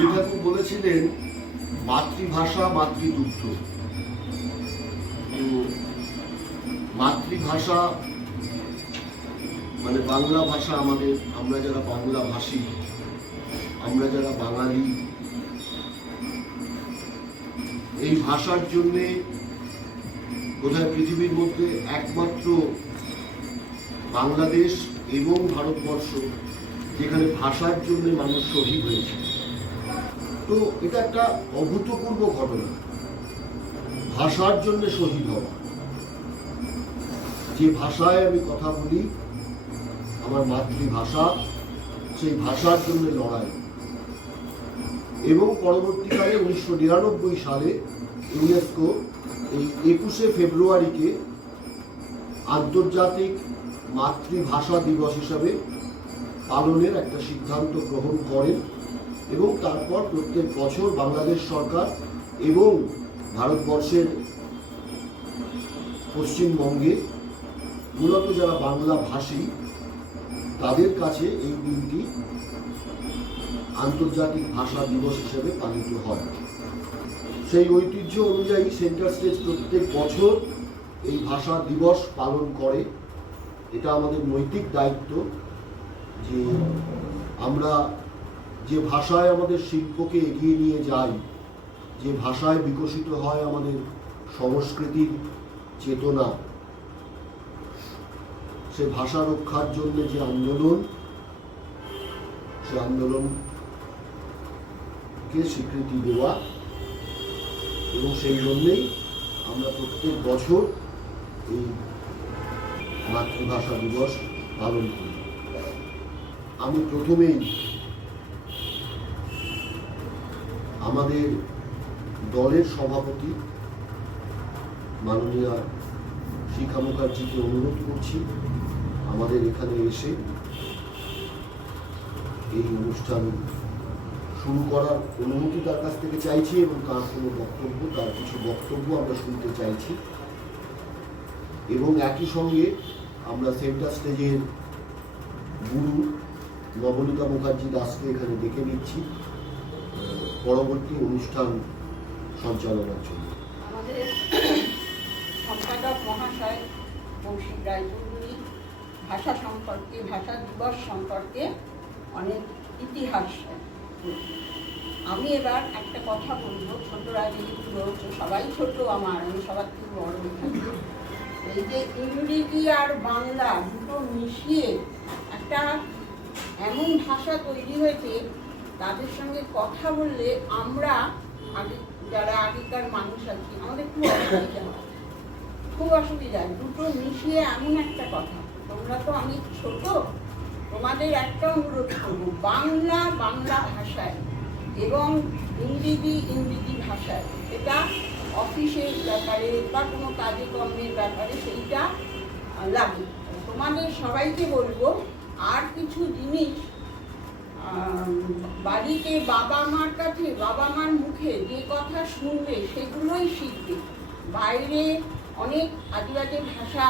রবি ঠাকুর বলেছিলেন মাতৃভাষা মাতৃদুগ্ধ। মাতৃভাষা মানে বাংলা ভাষা আমাদের, আমরা যারা বাংলা ভাষী, আমরা যারা বাঙালি, এই ভাষার জন্যে বোধহয় পৃথিবীর মধ্যে একমাত্র বাংলাদেশ এবং ভারতবর্ষ যেখানে ভাষার জন্য মানুষ শহীদ হয়েছে। তো এটা একটা অভূতপূর্ব ঘটনা, ভাষার জন্য শহীদ হওয়া। যে ভাষায় আমি কথা বলি, আমার মাতৃভাষা, সেই ভাষার জন্য লড়াই। এবং পরবর্তীকালে 1999 সালে ইউনেস্কো এই 21শে ফেব্রুয়ারিকে আন্তর্জাতিক মাতৃভাষা দিবস হিসাবে পালনের একটা সিদ্ধান্ত গ্রহণ করেন। এবং তারপর প্রত্যেক বছর বাংলাদেশ সরকার এবং ভারতবর্ষের পশ্চিমবঙ্গে মূলত যারা বাংলা ভাষী তাদের কাছে এই দিনটি আন্তর্জাতিক ভাষা দিবস হিসেবে পালিত হয়। সেই ঐতিহ্য অনুযায়ী সেন্টার স্টেজ প্রত্যেক বছর এই ভাষা দিবস পালন করে। এটা আমাদের নৈতিক দায়িত্ব যে আমরা যে ভাষায় আমাদের শিল্পকে এগিয়ে নিয়ে যাই, যে ভাষায় বিকশিত হয় আমাদের সংস্কৃতির চেতনা, সে ভাষা রক্ষার জন্য যে আন্দোলন, সে আন্দোলনকে স্বীকৃতি দেওয়া। এবং সেই জন্যেই আমরা প্রত্যেক বছর এই মাতৃভাষা দিবস পালন করি। আমি প্রথমেই আমাদের দলের সভাপতি মাননীয়া শিখা মুখার্জিকে অনুরোধ করছি আমাদের এখানে এসে এই অনুষ্ঠান শুরু করার অনুমতি তার কাছ থেকে চাইছি এবং তার কোনো বক্তব্য, তার কিছু বক্তব্য আমরা শুনতে চাইছি। এবং একই সঙ্গে আমরা সেন্টার স্টেজের গুরু নবনীতা মুখার্জি দাসকে এখানে ডেকে নিচ্ছি পরবর্তী অনুষ্ঠান সঞ্চালনার জন্য। আমাদের সম্পাদক মহাশয় কৌশিক রায়চৌধুরী ভাষা সম্পর্কে, ভাষা দিবস সম্পর্কে অনেক ইতিহাস। আমি এবার একটা কথা বলবো, ছোটরা যেহেতু রয়েছে, সবাই ছোট, আমি সবার থেকে বড় থাকি। এই যে ইংরেজি আর বাংলা দুটো মিশিয়ে একটা এমন ভাষা তৈরি হয়েছে, তাদের সঙ্গে কথা বললে আমরা আগে যারা আগেকার মানুষ আছি আমাদের খুব অসুবিধা হয়, খুব অসুবিধা। দুটো মিশিয়ে এমন একটা কথা, তোমরা তো আমি ছোট, তোমাদের একটা অনুরোধ করবো, বাংলা বাংলা ভাষায় এবং ইংরেজি ইংরেজি ভাষায়, এটা অফিসের ব্যাপারে বা কোনো কাজে কর্মের ব্যাপারে সেইটা লাগে। তোমাদের সবাইকে বলবো, আর কিছু জিনিস বাড়িতে বাবা মার কাছে, বাবা মার মুখে যে কথা শুনবে সেগুলোই শিখবে। বাইরে অনেক আদিবাসী ভাষা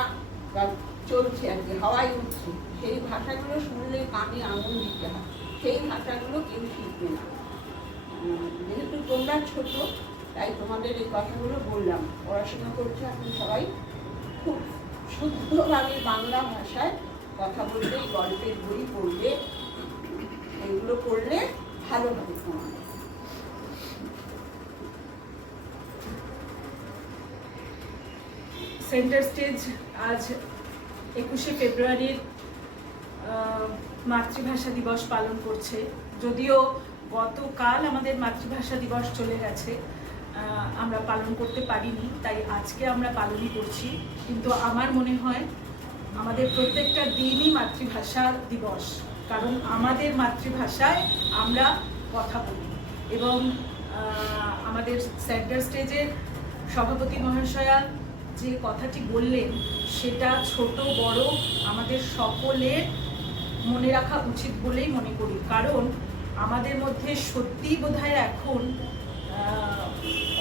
চলছে আর কি, হাওয়ায় উঠছে, সেই ভাষাগুলো শুনলে কানে আঙুল দিতে হয়, সেই ভাষাগুলো কেউ শিখবে না। যেহেতু তোমরা ছোট, তাই তোমাদের এই কথাগুলো বললাম। পড়াশোনা করছে এখন সবাই, খুব শুদ্ধভাবে বাংলা ভাষায় কথা বলবে, গল্পের বই পড়বে, এগুলো করলে ভালো হবে তোমাদের। সেন্টার স্টেজ আজ 21শে ফেব্রুয়ারির মাতৃভাষা দিবস পালন করছে। যদিও গতকাল আমাদের মাতৃভাষা দিবস চলে গেছে, আমরা পালন করতে পারিনি, তাই আজকে আমরা পালনই করছি। কিন্তু আমার মনে হয় আমাদের প্রত্যেকটা দিনই মাতৃভাষা দিবস, কারণ আমাদের মাতৃভাষায় আমরা কথা বলি। এবং আমাদের সেন্টার স্টেজের সভাপতি মহাশয়া যে কথাটি বললেন, সেটা ছোট বড় আমাদের সকলের মনে রাখা উচিত বলেই মনে করি। কারণ আমাদের মধ্যে সত্যিই বোধহয় এখন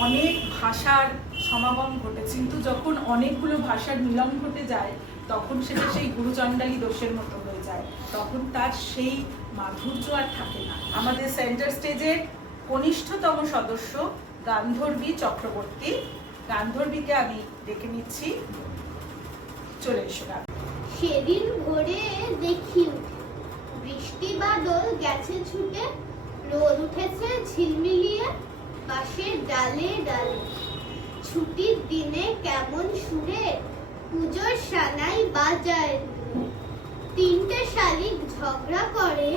অনেক ভাষার সমাগম ঘটেছে, কিন্তু যখন অনেকগুলো ভাষার মিলন ঘটে যায় তখন সেটা সেই গুরুচণ্ডালী দোষের মতো হয়ে যায়, তখন তার সেই মাধুর্য আর থাকে না। আমাদের সেন্টার স্টেজে কনিষ্ঠতম সদস্য গান্ধর্বী চক্রবর্তী। গান্ধর্বীকে আমি ডেকে নিচ্ছি, চলে এসো। সেদিন ভোরে দেখি উঠে, বৃষ্টি বাদল গেছে ছুটে, রোদ উঠেছে ঝিলমিলিয়ে বাঁশের ডালে ডালে। ছুটির দিনে কেমন সুরে পুজোর সানাই বাজায়। তিনটে শালিক ঝগড়া করে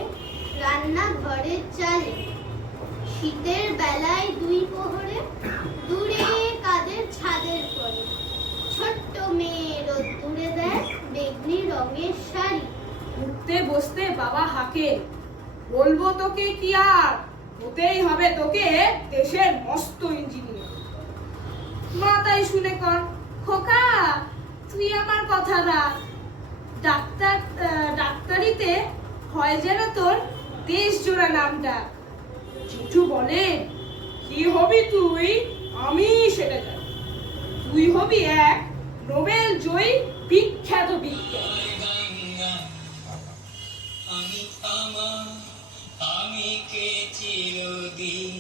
রান্নাঘরের চালে। শীতের বেলায় দুই প্রহরে দূরে কাদের ছাদের পরে। ছোট্ট মেয়ে রোদ্দুরে দেয় বেগনি রঙের শাড়ি। উঠতে বসতে বাবা হাঁকে, বলবো তোকে কি আর, হতেই হবে তোকে দেশের মস্ত ইঞ্জিনিয়ার। মা তাই শুনে কর, খোকা তুই আমার কথা রাখ, ডাক্তারিতে হয় যেন তোর দেশ জোড়া নামটা। জেঠু বলে, কি হবি তুই? আমি সেটা জানি, তুই হবি এক নোবেল জয়ী বিখ্যাত বিজ্ঞানী। আমি কে চিরদিন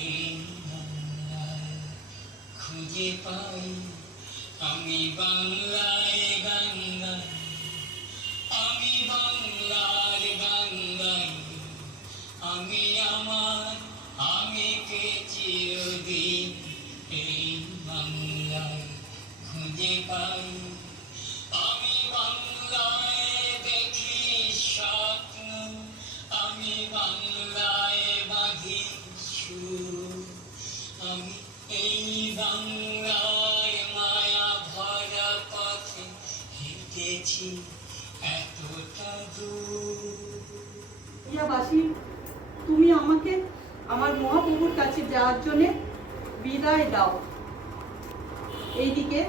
এই বাংলায় খুঁজে পাই। আমি বাংলায় গান গাই, আমি বাংলার গান গাই। আমি আমি কে চিরদিন এই বাংলায় খুঁজে পাই। আমি বাংলায় দেখি স্বপ্ন, আমি বাংলায় বাঁধি সুর। আমি এই বাংলায় মায়া ভরা পথে হেঁটেছি এতটা দূর। বাসি, তুমি আমাকে আমার মহাপ্রভুর কাছে যাওয়ার জন্য বিদায় দাও। এইদিকে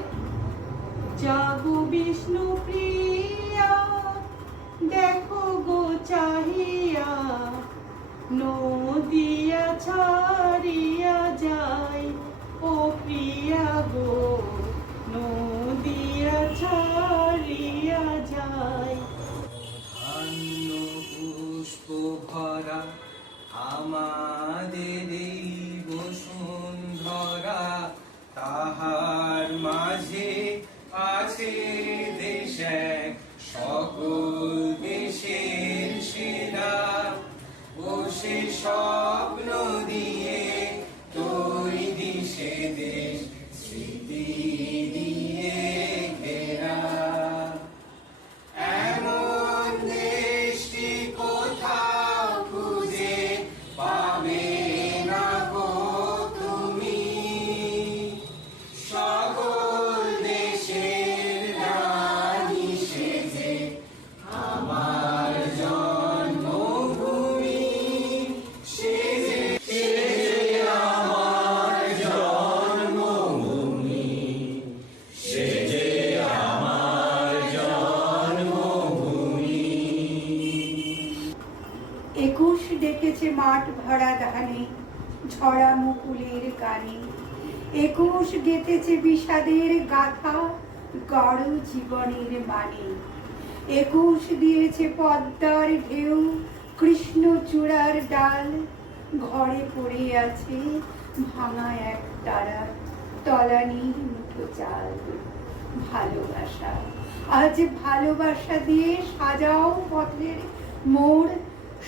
জাগো বিষ্ণু প্রিয়া, দেখো গো চাহিয়া, নদিয়া ছাড়িয়া যাই ও প্রিয়া গো, নদিয়া ছাড়িয়া যাই। ধন্য পুষ্প ভরা আমাদের এই বসুন্ধরা, তাহার মাঝে আছে দেশ এক সকল দেশের সেরা। বসে স্বপ্ন দিয়ে তৈরি সে দেশ স্মৃতি দিয়ে ঘেরা। এমন দেশটি কোথাও খুঁজে পাবে না গো তুমি। সকল দেশের রানী সেজে আমার জন্মভূমি, সেজে আমার জন্মভূমি, সেজে আমার জন্মভূমি। 21 ডেকেছে মাঠ ভরা ধানে, ঝরা মুকুলের গানে। 21 গেতেছে বিষাদের গাথা, গড় জীবনের মানে। 21 দিয়েছে পদ্মার ঢেউ, কৃষ্ণচূড়ার ডাল। ঘরে পড়ে আছে ভাঙা এক তারা, তলানির মুঠো চাল। ভালোবাসা, আজ ভালোবাসা দিয়ে সাজাও পথের মোড়।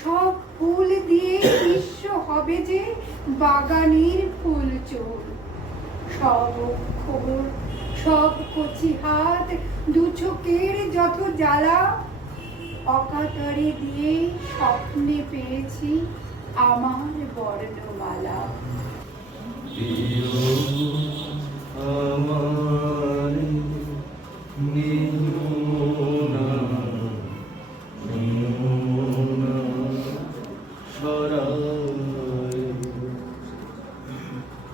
সব ফুল দিয়ে বিশ্ব হবে যে বাগানের ফুল চোর। সব খবর, সব কচি হাত, দু চোখের যত জ্বালা, অকাতরে দিয়ে স্বপ্নে পেয়েছি আমার বর্ণমালা। আমার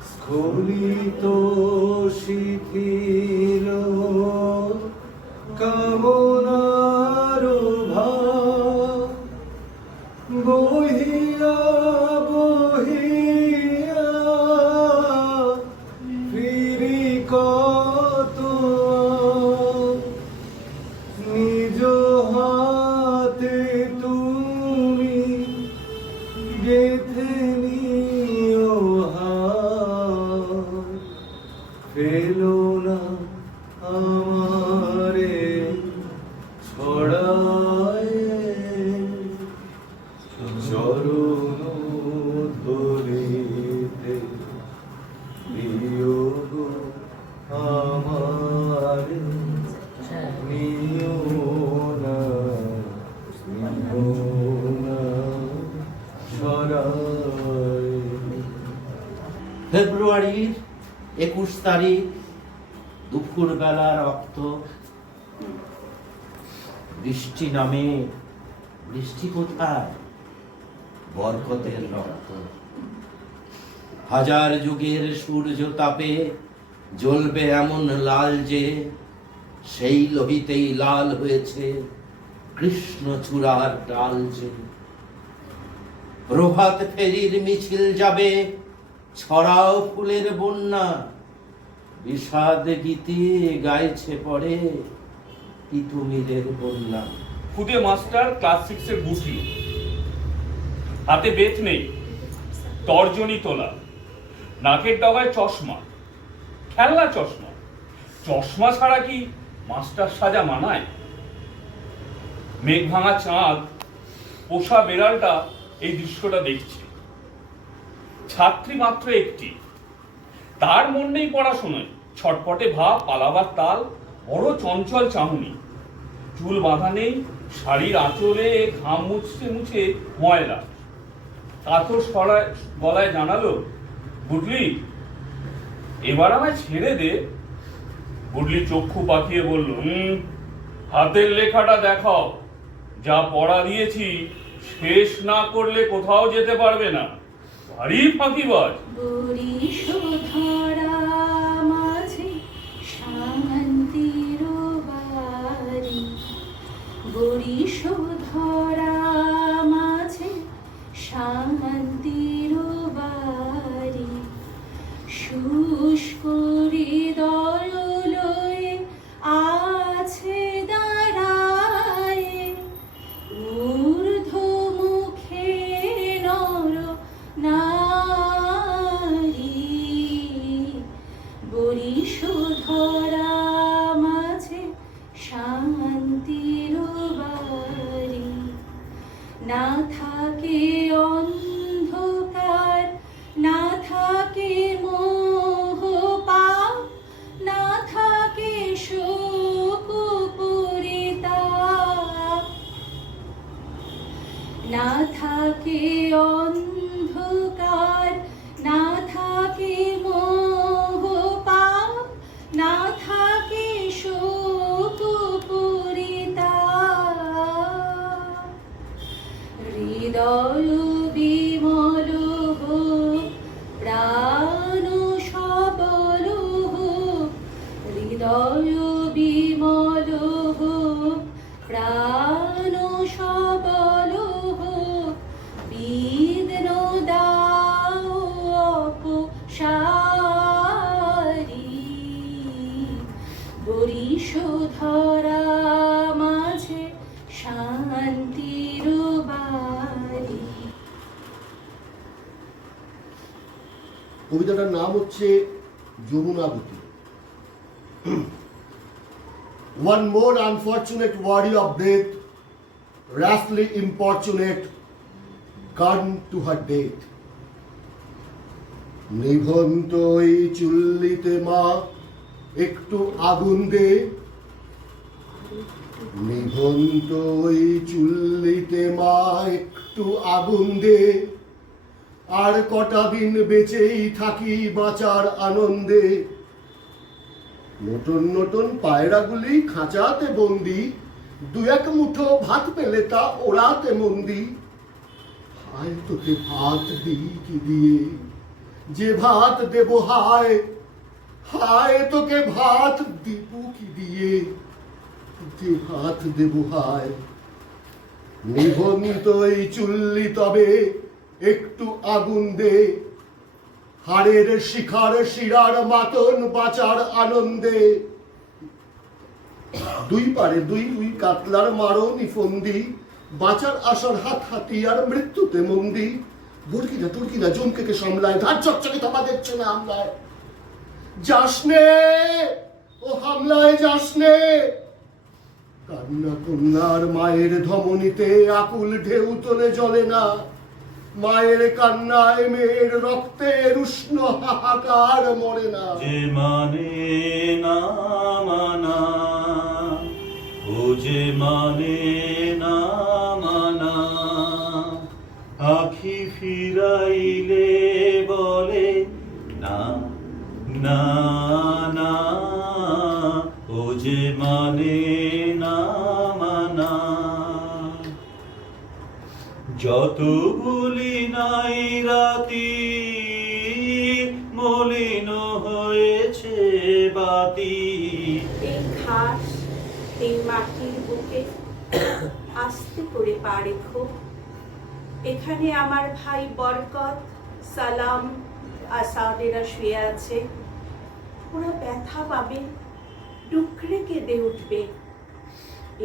স্খলিত শিথিল কামনার ভাব, বহিয়া বহিয়া ফিরি কত চরণ ধরিতে প্রিয় গো আমার নিও না সরায়। ফেব্রুয়ারির 21 তারিখ দুপুর বেলা রক্ত বৃষ্টি নামে। বৃষ্টি কোথায়? বরকতের রক্ত। হাজার যুগের সূর্য তাপে জ্বলবে এমন লাল যে সেই লোহিতেই লাল হয়েছে কৃষ্ণচূড়ার ডাল যে। প্রভাত ফেরির মিছিল যাবে, ছড়াও ফুলের বন্যা, বিষাদ গীতি গাইছে পড়ে তিতুমিরের বন্যা। খুদে মাস্টার ক্লাস 6 এর গুটি, হাতে বেত নেই, তর্জনী তোলা, নাকের ডগায় চশমা, খেলনা চশমা। চশমা ছাড়া কি মাস্টার সাজা মানায়? মেঘ ভাঙা চাঁদ, পোষা বেড়ালটা এই দৃশ্যটা দেখছে। ছাত্রী মাত্র একটি, তার মন নেই পড়াশোনায়, ছটপটে ভাব, পালাবার তাল, বড় চঞ্চল চাহনি। চুল বাঁধা নেই, শাড়ির আঁচলে ঘাম মুছতে মুছে ময়লা। কাতর গলায় জানালো, বুডলি এবার আমায় ছেড়ে দে। বুডলি চক্ষু পাকিয়ে বলল, হাতের লেখাটা দেখাও, যা পড়া দিয়েছি শেষ না করলে কোথাও যেতে পারবে না। ভারী ফাঁকিবাজ। বরিশোধরা মাঝে শান্তির বাড়ি, বরিশোধরা মাঝে শান্তির বাড়ি। শুষ্ক হৃদয় লয়ে আছে দাঁড়ায়, ঊর্ধ্ব মুখে নর নারী। বরিশোধরা মাঝে শান্তির বাড়ি। না থাকে অন্ধকার, না থাকে মোহ পাপ, না থাকে শোক পরিতাপ। না থাকে অন্ধকার, না থাকে মোহ পাপ, না থাকে শোক পরিতাপ। হৃদয় বিমল হোক, প্রাণ সবল হোক। হৃদয় বিমল হোক, প্রাণ সবল হোক। বিঘ্ন দাও অপসারি। বরিশোধরা মাঝে শান্তির বাড়ি। কবিতাটার নাম হচ্ছে Jamunabati. One more unfortunate warrior of death, rashly importunate, gone to her death. নিভন্ত এই চুল্লিতে মা একটু আগুন দে, নিভন্ত ওই চুল্লিতে মা একটু আগুন দে। আর কটা দিন বেঁচেই থাকি বাঁচার আনন্দে। নতুন নতুন পায়রাগুলি খাঁচাতে বন্দি, দু এক মুঠো ভাত পেলে তা ওড়াতে মন্দি। হায় তোকে ভাত দিই কি দিয়ে, যে ভাত দেব হায়, হায় তোকে ভাত দিব কি দিয়ে, যে ভাত দেব হায়। নিভন্ত এই চুল্লি তবে একটু আগুন দে, হাড়ের শিখার শিরার মাতন বাঁচার আনন্দে। দুই পারে দুই দুই কাতলার মারো নিফন্দি, বাঁচার আশার হাত হাতিয়ার মৃত্যুতে মন্দি। বর্গিনা টুর্গিনা জমকে সামলায়, ধার চকচকে থামা দেখছে না হামলায়। যাসনে ও হামলায় যাসনে, কান্না কন্যার মায়ের ধমনীতে আকুল ঢেউ তোলে জ্বলে না, মায়ের কান্নায় মেয়ের রক্তের উষ্ণ হাহাকার মরে না। যে মানে না মানা, ও যে মানে না মানা, আখি ফিরাইলে বলে না না না, ও যে মানে না মানা। যতগুলি নাই রাতি মলিন হয়েছে বাতি। এই ঘাস, এই মাটির বুকে আস্তে করে পা রেখো। এখানে আমার ভাই বরকত, সালাম, আসাদেরা শুয়ে আছে। ওরা ব্যথা পাবে, ডুকরে কেঁদে উঠবে।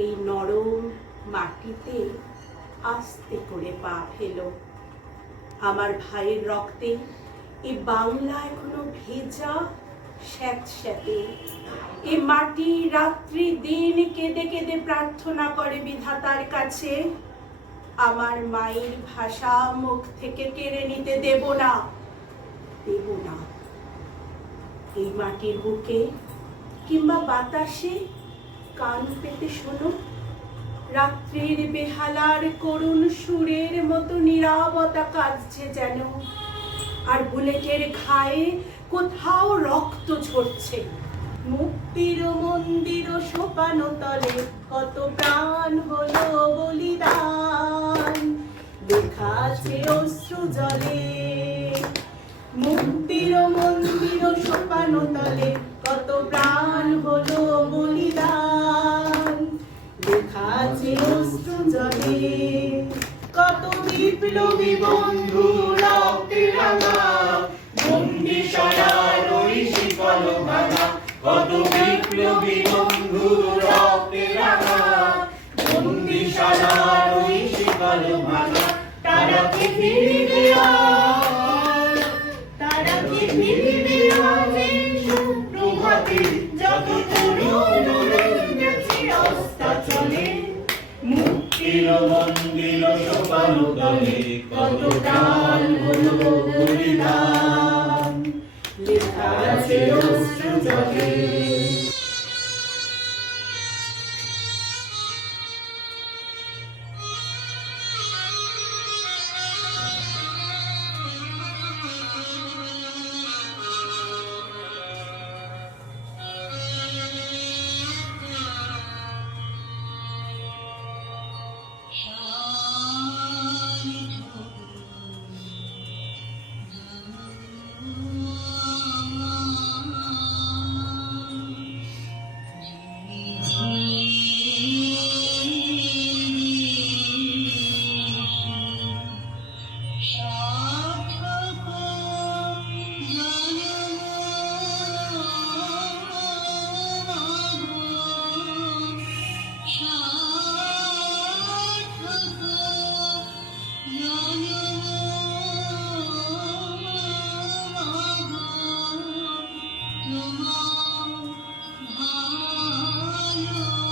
এই নরম মাটিতে আস্তে করে পা ফেলো। আমার ভাইয়ের রক্তে এই বাংলা এখনো ভেজা স্যাঁতস্যাঁতে। এ মাটি রাত্রি দিন কেঁদে কেঁদে প্রার্থনা করে বিধাতার কাছে, আমার মায়ের ভাষা মুখ থেকে কেড়ে নিতে দেব না, দেব না। এই মাটির বুকে কিংবা বাতাসে কান পেতে শোনো, রাত্রির বেহালার করুণ সুরের মতো নীরবতা কাঁদছে যেন, আর বুলেটের ঘায়ে কোথাও রক্ত ঝরছে। মুক্তির মন্দির সোপানো তলে কত প্রাণ হলো বলিদান, লেখা আছে অশ্রু জলে। মুক্তির মন্দির সোপানো তলে কত প্রাণ হলো বলিদান, লেখা আছে অশ্রু জলে। কত বিপ্লবী বন্ধু রক্তে রাঙা, বন্দিশালার ওই শিকল ভাঙা। কত বিপ্লবী বন্ধু রক্তে রাঙা, বন্দিশালার ওই শিকল ভাঙা। তারা কি ফিরবে আর, তারা কি ফিরবে আর সুপ্রভাতে, যত তরুণ গেছে অস্তাচলে। মুক্তির মন্দির সোপানো তলে কত প্রাণ হলো বলিদান, লেখা আছে অশ্রু জলে। ভালো